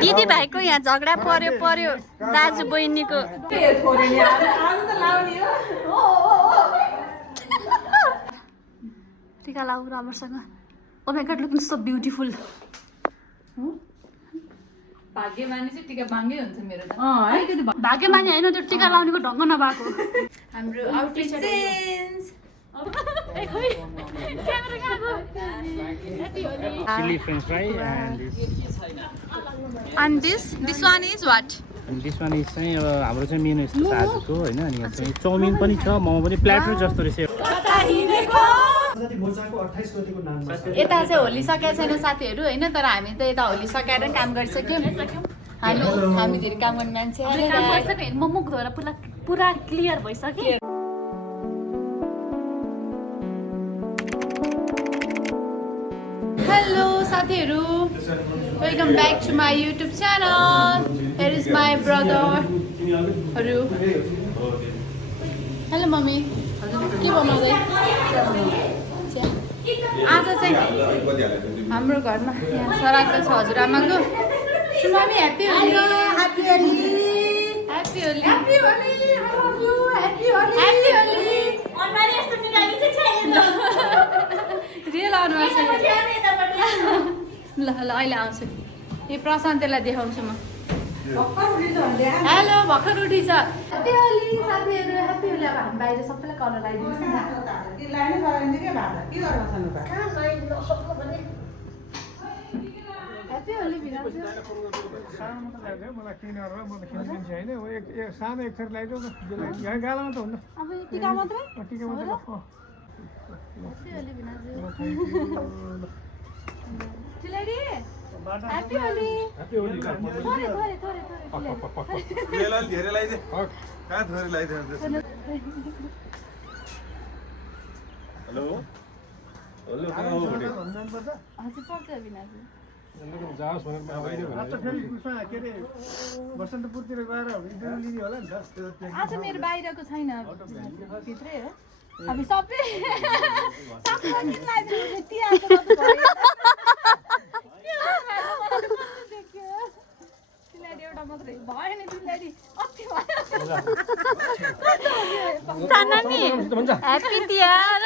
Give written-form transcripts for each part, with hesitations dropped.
दिदी भाइको यहाँ झगडा पर्यो दाजु बहिनीको टिका लाउ राम्रोसँग oh my God looking so beautiful भाग्यमानी चाहिँ टिका बाङ्गै हुन्छ मेरो त भाग्यमानी होइन त्यो टिका लाउनेको ढङ्ग नभएको हाम्रो outfit change chili french fry and this one is what and this one is चाहिँ हाम्रो चाहिँ मेनु यस्तो छ आजको हैन अनि यहाँ चाहिँ चाउमिन पनि छ मोमो पनि प्लेटर जस्तो रहेछ यता चाहिँ होली सकेको छैन साथीहरू हैन तर हामी त यता होली सकाएर काम गरिसक्यौँ हामी धेरै काम गर्ने मान्छे म मुख धोएर पुरा क्लियर भइसक्यो हेलो साथीहरू welcome back to my YouTube channel here is my ब्रदरहरू हेलो मम्मी के बनाउँदै आज चाहिँ हाम्रो घरमा यहाँ सराको छ हजुरआमाको mummy happy Holi happy Holi happy Holi happy Holi happy Holi happy Holi अनुहार यस्तो निकाली चाहिँ छैन रियल अनुहार छ ल ल अहिले आउँछु यो प्रशान्तलाई देखाउँछु म हेलो भर्खर उठी छ ह्याप्पी होली साथीहरू ह्याप्पी होली अब हामी बाहिर सबैलाई कलर लगाइदिन्छ ह्याप्पी होली मलाई किनेर म त किनिदिन्छु होइन सानो एक थर लगाइदेऊ न यहाँ गालामा त हुन्न अब टिका मात्रै टिका मात्रै ह्याप्पी होली भिनाजु चिलाडी ह्याप्पी होली ह्याप्पी होली थोरै थोरै थोरै थोरै धेरै लगाइदे कहाँ थोरै लगाइदे हेलो हेलो कहाँ हो बडी हजुर पर्छ भिनाजु जाओस् भनेर फेरि उसमा के अरे बसन्तपुरतिर गएर इन्टरभ्यू लिने होला नि त आज मेरो बाहिरको छैन भित्रै हो हामी सबै एउटा मात्रै भयो नि चिलाडी ह्याप्पी तिहार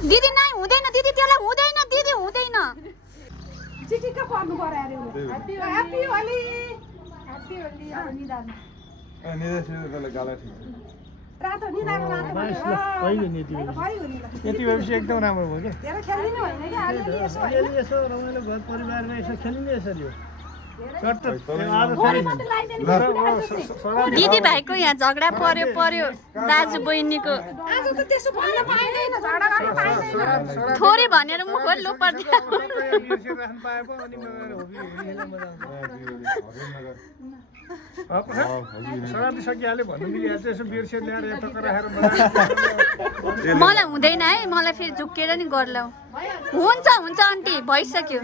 दिदी नै हुँदैन दिदी त्यसलाई हुँदैन दिदी हुँदैन चिटिक्क पर्नु पर्यो अरे ह्याप्पी होली ह्याप्पी होली अब निदान निदा गाला ठिक रातो निदान रातो यति भएपछि एकदम राम्रो भयो क्या धेरै खेल्दिनु होइन कि अलिअलि यसो रमाइलो घर परिवारमा यसो खेलिने यसरी हो दिदी भाइको यहाँ झगडा पर्यो दाजु बहिनीको आज त त्यसो भन्न पाइदैन झगडा गर्न पाइदैन थोरै भनेर मुख लो पर्दैन सराती सकिहाल्यो भन्नु मिलिहाल्छ यसो बिर्सेर ल्याएर यता राखेर मलाई हुँदैन है मलाई फेरि झुक्केर नि गर्लाउ हुन्छ हुन्छ आन्टी भइसक्यो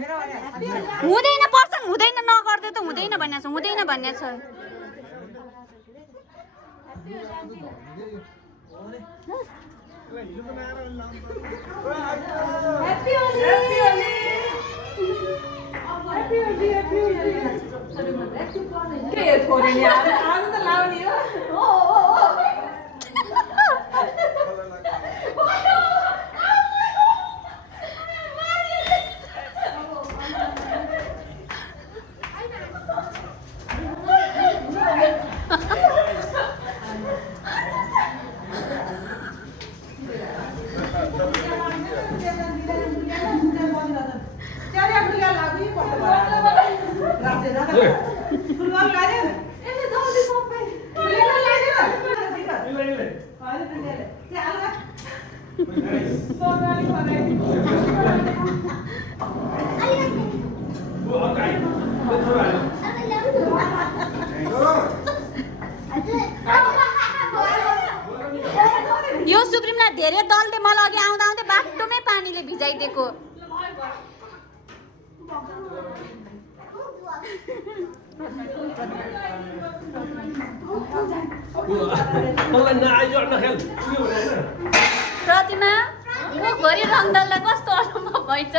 हुँदैन पर्छ हुँदैन नगर्दै त हुँदैन भन्ने छ हुँदैन भन्ने छ के थोरै नि आज त लाउने हो यो सुप्रिमलाई धेरै दलले मलाई अघि आउँदा आउँदै बाटोमै पानीले भिजाइदिएको प्रतिमा खोखोरी रङदललाई कस्तो अनुभव भइछ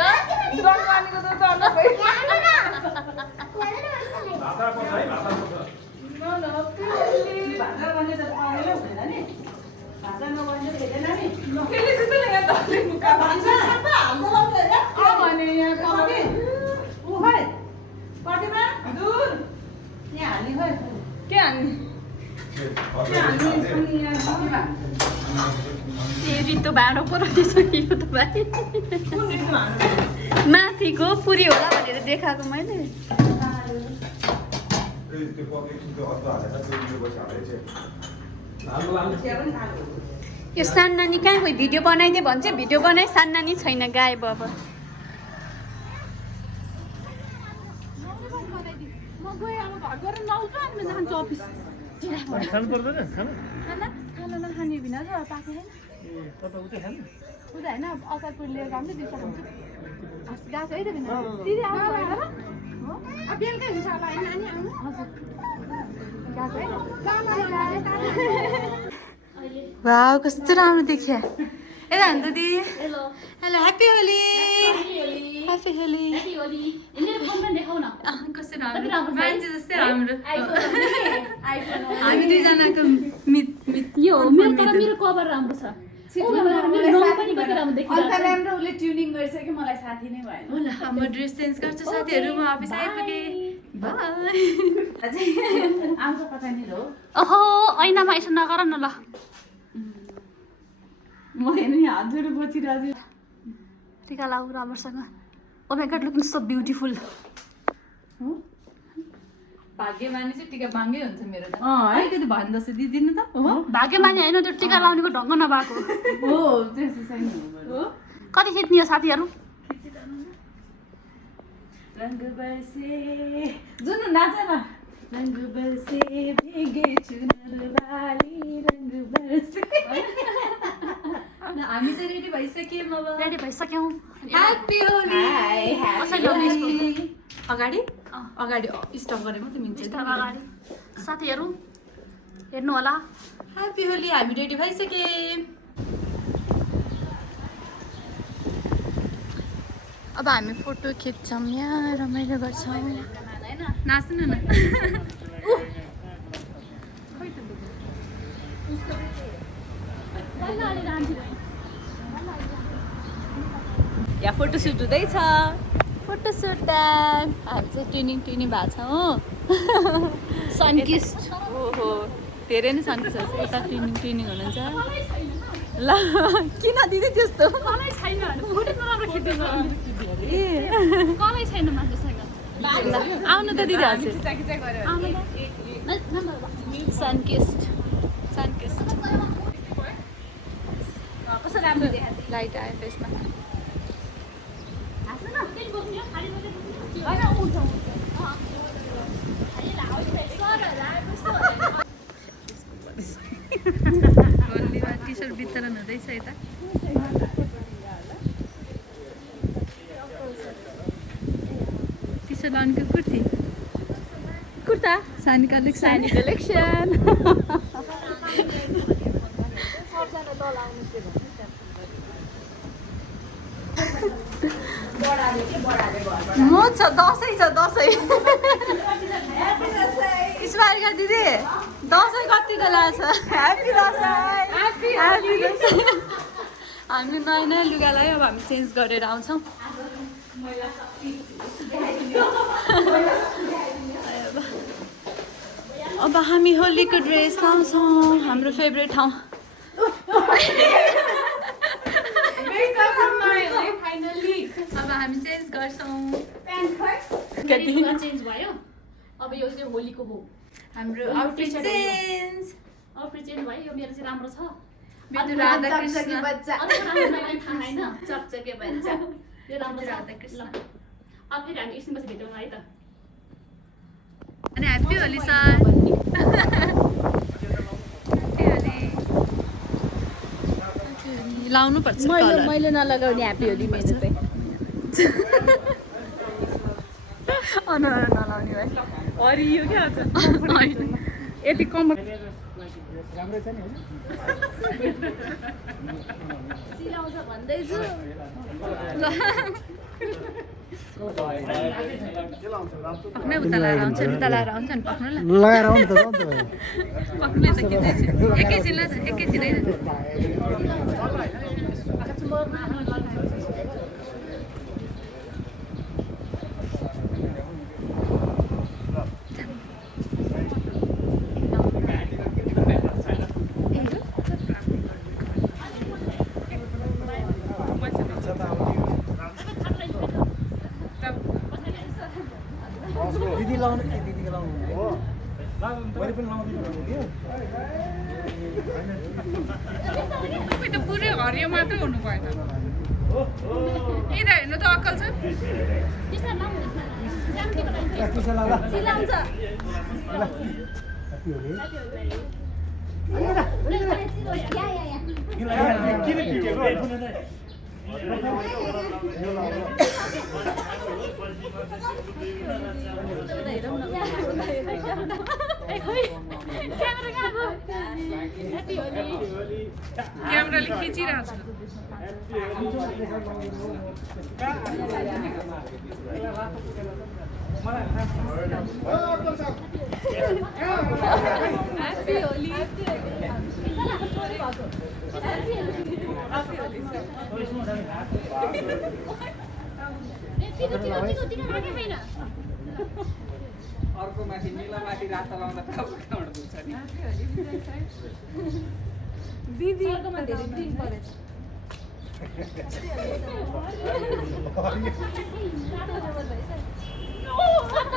रितो भाँडो पो रहेछ त भाइ माथिको पुरी होला भनेर देखाएको मैले यो सानो नानी कहाँ गयो भिडियो बनाइदिए भन्छ भिडियो बनाए सानो नानी छैन गायब अब खानु पर्दैन खानु खाना नखाने बिना त पाएको छैन तपाईँ उतै खानु उता होइन अचारपुर लिएर आउँदै दिउँसो खान्छ गएको है त बिना दिदी आउनु भएन र बेलुकै हुन्छ होला होइन नानी आउनु हजुर गएको है वाउ कस्तो राम्रो देखियो यता हान्नु त दिदी hello hello happy Holi happy Holi कस्तो राम्रो मान्छे जस्तै राम्रो हामी दुईजनाको मित यो मेरो तर मेरो कभर राम्रो छ राम्रो उसले ट्युनिङ गरिसक्यो मलाई साथी नै भएन ल म ड्रेस चेन्ज गर्छु साथीहरू म अफिस आइपुगेँ बाई आउँछ कतानिर हो ओहो ऐनामा यसो नगर न ल म हेर्नु नि हातहरू बचिरहेको टिका लाउ राम्रोसँग oh my God looking so beautiful छु भाग्यमानी चाहिँ टिका बाङ्गै हुन्छ मेरो त अलिकति भन्दछ दिदिनु त हो भाग्यमानी होइन त्यो टिका लाउनेको ढङ्ग नभएको हो त्यस्तो चाहिँ हो कति खिच्ने हो साथीहरू रंग बरसे जुन नाच न रंग बरसे भीगे चुनर वाली रंग बरसे हामी चाहिँ रेडी भइसक्यौँ अब रेडी भइसक्यौँ ह्याप्पी होली कसरी ल्याउने यसको? अगाडि अगाडि स्टप गरेको त मिन्छ अगाडि साथीहरू हेर्नु होला ह्याप्पी होली हामी रेडी भइसक्यौँ अब हामी फोटो खिच्छौँ यहाँ रमाइलो गर्छौँ नाच्नु न यहाँ फोटोसुट हुँदैछ फोटोसुट टाइम हामी चाहिँ ट्रेनिङ भएको छ हो सनकिस्ट ओहो धेरै नै सनकिस्ट छ यता ट्रेनिङ हुनुहुन्छ ल किन दिदी त्यस्तो कलै छैन फोटो नराम्रो खिच्दैन ए कलै छैन मान्छेसँग आउनु त दिदी हजुर सनकिस्ट कस्तो राम्रो लाइट आयो फेसमा टी सर्ट वितरण हुँदैछ यता टी सर्ट लाउनुको कुर्ता सानी कलेक्सन म छ दसैँ स्मारिका दिदी दसैँ कति बेला छ ह्याप्पी दसैँ हामी नयाँ नयाँ लुगा लगायो अब हामी चेन्ज गरेर आउँछौँ अब हामी होलीको ड्रेस लाउँछौँ हाम्रो फेभरेट ठाउँ अब हामी चेन्ज गर्छौँ चेन्ज भयो अब यो चाहिँ होलीको हो हाम्रो आउटफिट चेन्ज भयो यो मेरो चाहिँ राम्रो छ राधाकृष्ण चकचके बच्चा यो राम्रो छ राधाकृष्ण अब फेरि हामी एकछिनपछि भेटौँ है त अनि ह्याप्पी होली सर लाउनु पर्छ मैले नलगाउने ह्याप्पी होली मेरो चाहिँ अनुहार नलाउने भाइ हरियो क्या आज होइन यति कम राम्रै छ नि सिलाउँछ भन्दैछु पक्नै उता लगाएर आउँछ नि उता लगाएर आउँछ नि पक्नु ल लगाएर आउनु त पक्ने त किन्दैछु एकैछिन दिदी लाउनु दिदीको लाउनु हो मैले पनि लाउँदिनँ भन्यो तपाईँ त पुरै हरियो मात्रै हुनुभयो त यता हेर्नु त अक्कल छ त्यसो लाउँदा सिलाउँछ किन पिटेको क्यामेराले खिचिरहेको छु अर्को माथि निलो माथि रातो लाउँदा कहाँबाट पुग्छ नि दिदी अर्कोमा धेरै ग्रिन परेछ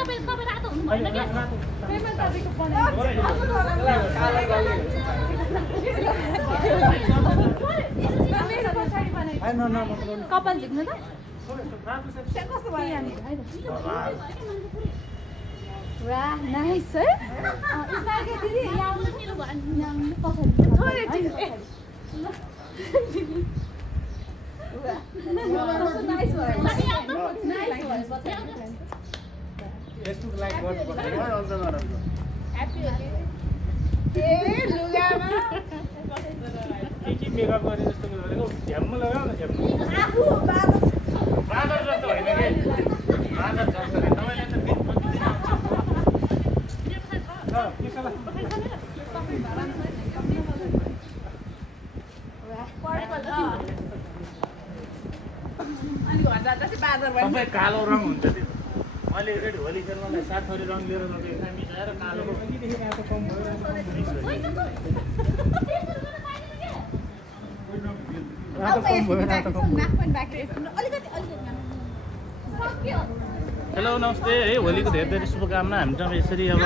तपाईँ रातो हुनु भएन क्या कपाल झिक्नु त वाह नाइस है दिदी यहाँ निलो फेसबुक लाइक गर्नुपर्छ के मेकअप गरे जस्तो गरेको झ्याम्म लगाऊ न झ्याम्म बाँदर जस्तो होइन कि बाँदर जस्तो होइन तपाईँले त दिन प्रतिदिन सबै कालो रङ हुन्छ त्यो मैले एकचोटि होली खेल्नलाई 7 थरी रङ लिएर लगेँ त्यहाँ मिसाएर कालोको हेलो नमस्ते है होलीको धेरै धेरै शुभकामना हामीसँग यसरी अब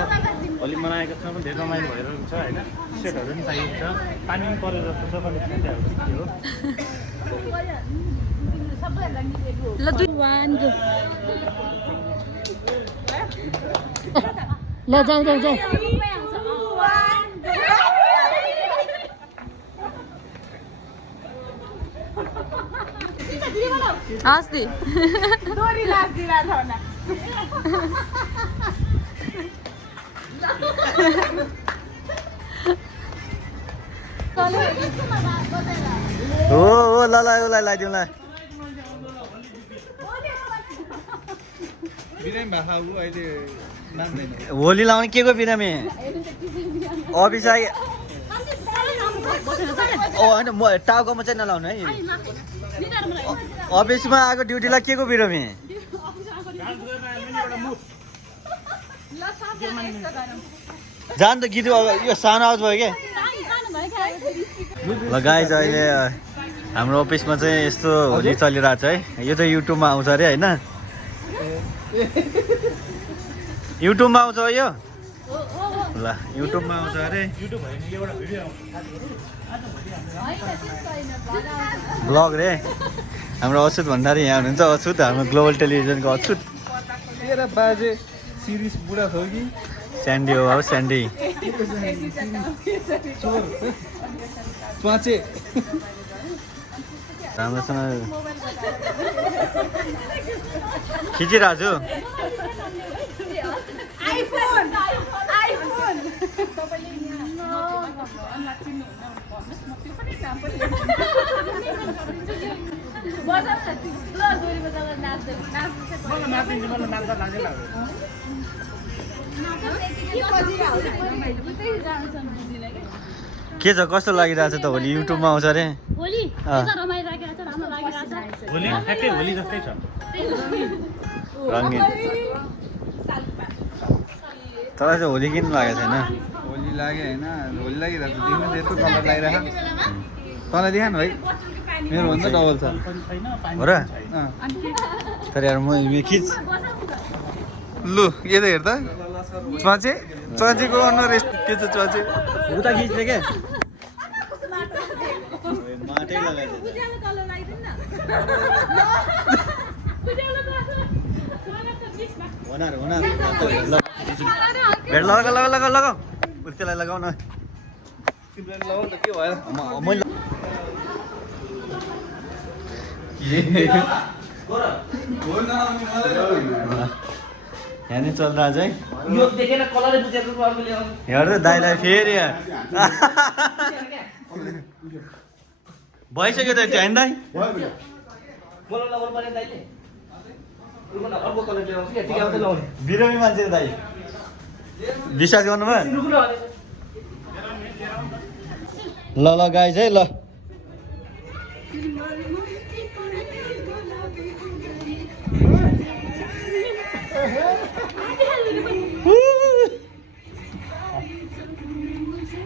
होली मनाएको छ धेरै रमाइलो भइरहेको छ होइन सेटहरू पनि चाहिएको छ पानी पनि परेर जस्तो छ भने ल 2 1 गो ल जाऊ हस्ती डोरी लाग्दिरहेछ होला हो ल उसलाई लगाइदिउँ ल होली लाउने के को बिरामी अभिषेक होइन म टाउकोमा चाहिँ नलाउनु है अफिसमा आएको ड्युटीलाई के को बिरामी जान त गीत यो सानो आवाज भयो क्या ल गाइज अहिले हाम्रो अफिसमा चाहिँ यस्तो होली चलिरहेको छ है यो चाहिँ युट्युबमा आउँछ अरे होइन युट्युबमा आउँछ यो ल युट्युबमा आउँछ अरे ब्लग रे हाम्रो अछुत भण्डारी यहाँ हुनुहुन्छ अछुत हाम्रो ग्लोबल टेलिभिजनको अछुत तेरा बाजे सिरिस बुढा हो कि स्यान्डी हो अब स्यान्डी पाँचे राम्रोसँग खिचिरहेको छु मलाई नाचिन्छ मलाई नाच्दा लाजै लाग्दैन के छ कस्तो लागिरहेछ त होली युट्युबमा आउँछ अरे होली रमाइलो लागिरहेछ राम्रो लागिरहेछ होली ठ्याक्कै होली जस्तै छ रङ्गीन तँलाई चाहिँ होली किन लागेको छैन होली लाग्यो होइन होली लागिरहेको छ तिमीले त यत्रो कलर लागिरहेको तँलाई देखा न भाइ मेरो भन्दा डबल छ हो र तर यार म खिच लु यो त हेर त च्वाचेको अनुहार के छ च्वाचे उता खिच्ने क्या माटै लगाइदिन्छ भेट लगा त्यसलाई लगाउ न लगाउ त के भयो यहाँ नै चलिरहेछ है हेर त दाइलाई फेरि भइसक्यो त त्यो होइन दाइ बिरामी मान्छे दाइ विश्वास गर्नुभयो ल गाइज है ल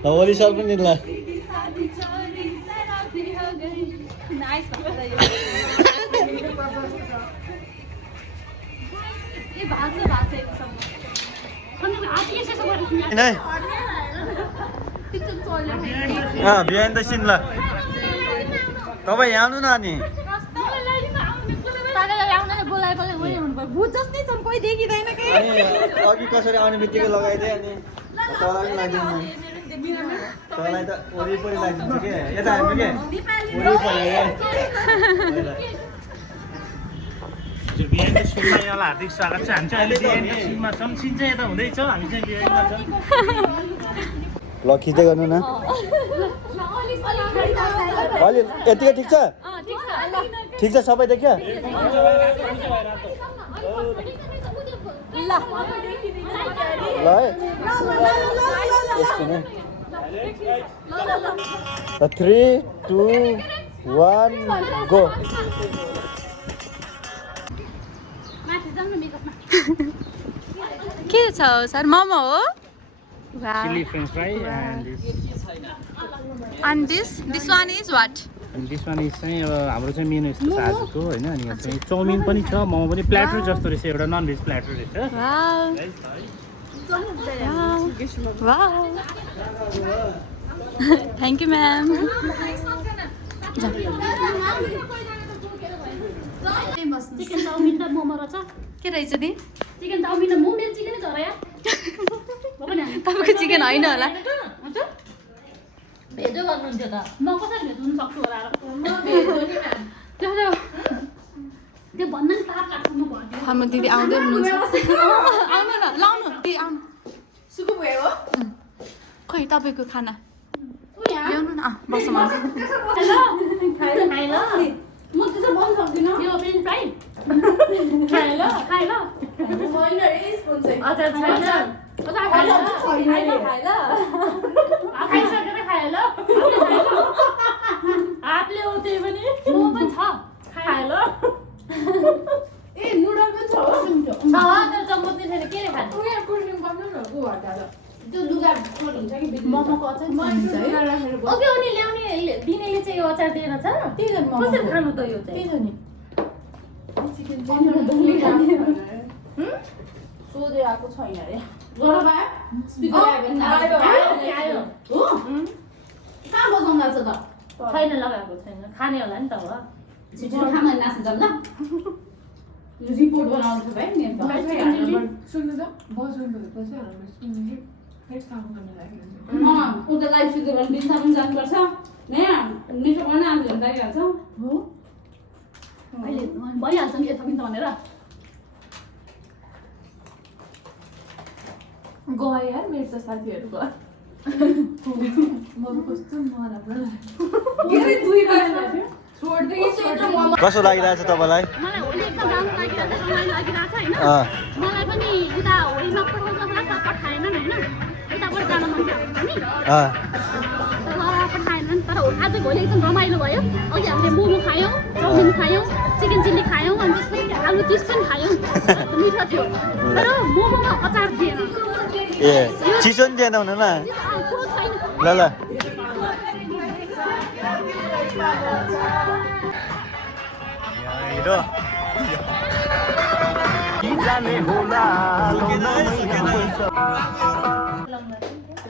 होली सर पनि ल बिहान त सिन ल तपाईँ यहाँ आउनु न अनि अघि कसरी आउने बित्तिकै लगाइदिएँ अनि तँलाई पनि लाग्दैन तँलाई त वरिपरि लागिदिन्छ के यता हामी के वरिपरि बिहान सुनमा यहाँलाई हार्दिक स्वागत छ हामी चाहिँ अहिले बिहान सुनमा छौँ सिन चाहिँ यता हुँदैछ हामी चाहिँ बिहानमा छौँ ल खिच्दै गर्नु न अलि यतिकै ठिक छ ठिक छ सबै देख्यो ल है 3, 2, 1 गो के छ सर मोमो हो chilli French fry and this one is what अनि त्यसमा नि चाहिँ अब हाम्रो चाहिँ मेनु यस्तो छ आजको होइन अनि यहाँ चाहिँ चाउमिन पनि छ मोमो पनि प्ल्याटर जस्तो रहेछ एउटा नन भेज प्ल्याटर रहेछ wow thank you ma'am chicken chow mein र मोमो रहेछ के रहेछ नि चिकन चाउमिन र मोमो मेरो चिकनै छ र यहाँ तपाईँको चिकन होइन होला भेजो गर्नुहुन्थ्यो त म कसरी भेज हुनु सक्छु होला त्यो भन्न नि तार लाग्छ म भन्छु हाम्रो दिदी आउँदै हुनुहुन्छ आउनु न लाउनु दिदी आउनु सुकु भयो खोइ तपाईँको खाना ल्याउनु न बसौँ म त्यसो बन्द सक्दिनँ यो फ्रेन्च फ्राई खाए ल अचार छैन खाइसकेर खाए ल हातले उठे पनि म पनि छ खाए ल ए नुडल पनि छ हो त्यो चम्मच छैन के रे खानु उयो कुर्सिङ गर्नु न को हटा ल त्यो लुगा हुन्छ कि मोमोको अचार हुन्छ है ओके अनि ल्याउने दिनेले चाहिँ यो अचार दिएन छ त्यही त कसरी खानु त यो त्यही चाहिँ त नि चिकन सोधे आएको छैन अरे स्पिकर आयो हो कहाँ बजाउनु लाग्छ त छैन लगाएको छैन खाने होला नि त हो छिटो खाना नाच्नु जाऊँ ल रिपोर्ट बनाउनु छ भाइ मेरो सुन्नु त बजाउनुपर्छ उता लाइभ सुरु गर्ने बिचमा पनि जानुपर्छ यहाँ मिठो गर्न आउँछ भने लागिहाल्छ हो अहिले भइहाल्छ नि यता पनि त भनेर गयो यार मेरो त साथीहरू गयो कस्तो लागिरहेछ तपाईँलाई मलाई होली एकदम राम्रो लागिरहेछ रमाइलो लागिरहेछ होइन अँ मलाई पनि उता होलीमा पठाउँछ होला पठाएनन् होइन उताबाट जान मन थियो नि अँ तर पठाएनन् तर आज भोलि एकदम रमाइलो भयो अघि हामीले मोमो खायौँ चाउमिन खायौँ चिकन चिल्ली खायौँ अनि त्यसपछि आलु चिज पनि खायौँ मिठो थियो तर मोमोमा अचार दिएन ए चिसो नि दिएन हुनु न कुरो छैन ल ल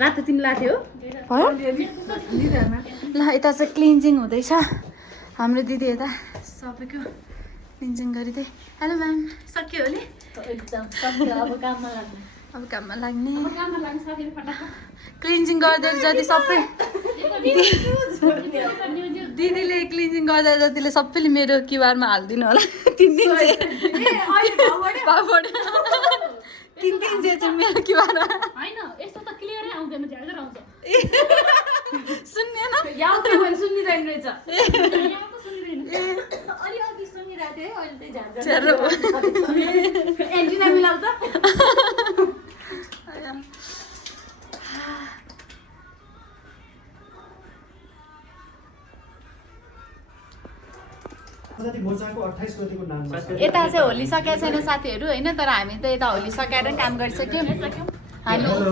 रातो तिमीलाई थियो भयो ल यता चाहिँ क्लिन्जिङ हुँदैछ हाम्रो दिदी यता सबैको क्लिन्जिङ गरिदिए हेलो म्याम सक्यो होली एकदम सक्यो अब काममा लाग्नु अब काममा लाग्ने काममा लाग्नु सकेर फटाफट क्लिन्जिङ गरिदिएको जति सबै दिदीले क्लिन्जिङ गर्दा जतिले सबैले मेरो क्युआरमा हालिदिनु होला 3 दिन चाहिँ मेरो क्युआरमा होइन यस्तो त क्लियरै आउँदैन झ्याझर आउँछ सुन्ने न याद त मैले सुनिरहेको रहेछ अलि अघि सुनिरहेको थिएँ अहिले चाहिँ झ्याझर एन्टिना मिलाउँछ यता चाहिँ होली सकेको छैन साथीहरू होइन तर हामी त यता होली सकाएर काम गरिसक्यौँ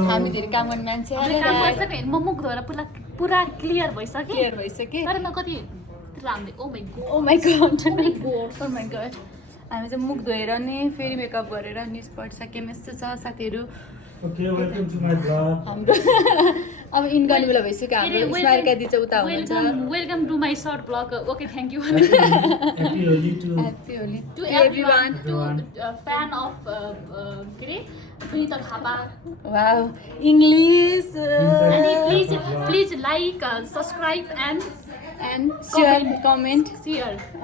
हामी धेरै काम गर्ने मान्छे म मुख धोएर पुरा क्लियर भइसक्यो क्लियर भइसक्यो तर म कति राम्रो ओ माई गॉड हामी चाहिँ मुख धोएर नि फेरि मेकअप गरेर न्युज पढिसक्यौँ यस्तो छ साथीहरू हाम्रो अब इन गर्ने बेला भइसक्यो हाम्रो स्मारिका दी चाहिँ उता हुनुहुन्छ welcome to my short blog okay thank you happy Holi to everyone to fan of के अरे सुनिता थापा वाउ इङ्ग्लिस अनि please like subscribe and share comment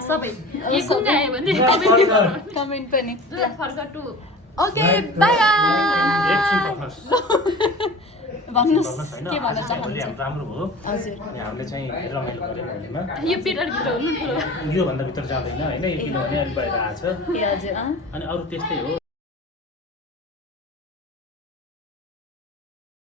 सबै एक गुङ्गा आयो भने कमेन्ट पनि फर्क टु ओके बाई भन्नुहोस् के भन्न चाहनुहुन्छ राम्रो भयो हजुर अनि हामीले चाहिँ रमाइलो गऱ्यौँ होलीमा यो पेटर भित्र हुनु ठुलो योभन्दा भित्र जाँदैन होइन किनभने अहिले बाहिर आएको छ ए हजुर अनि अरू त्यस्तै हो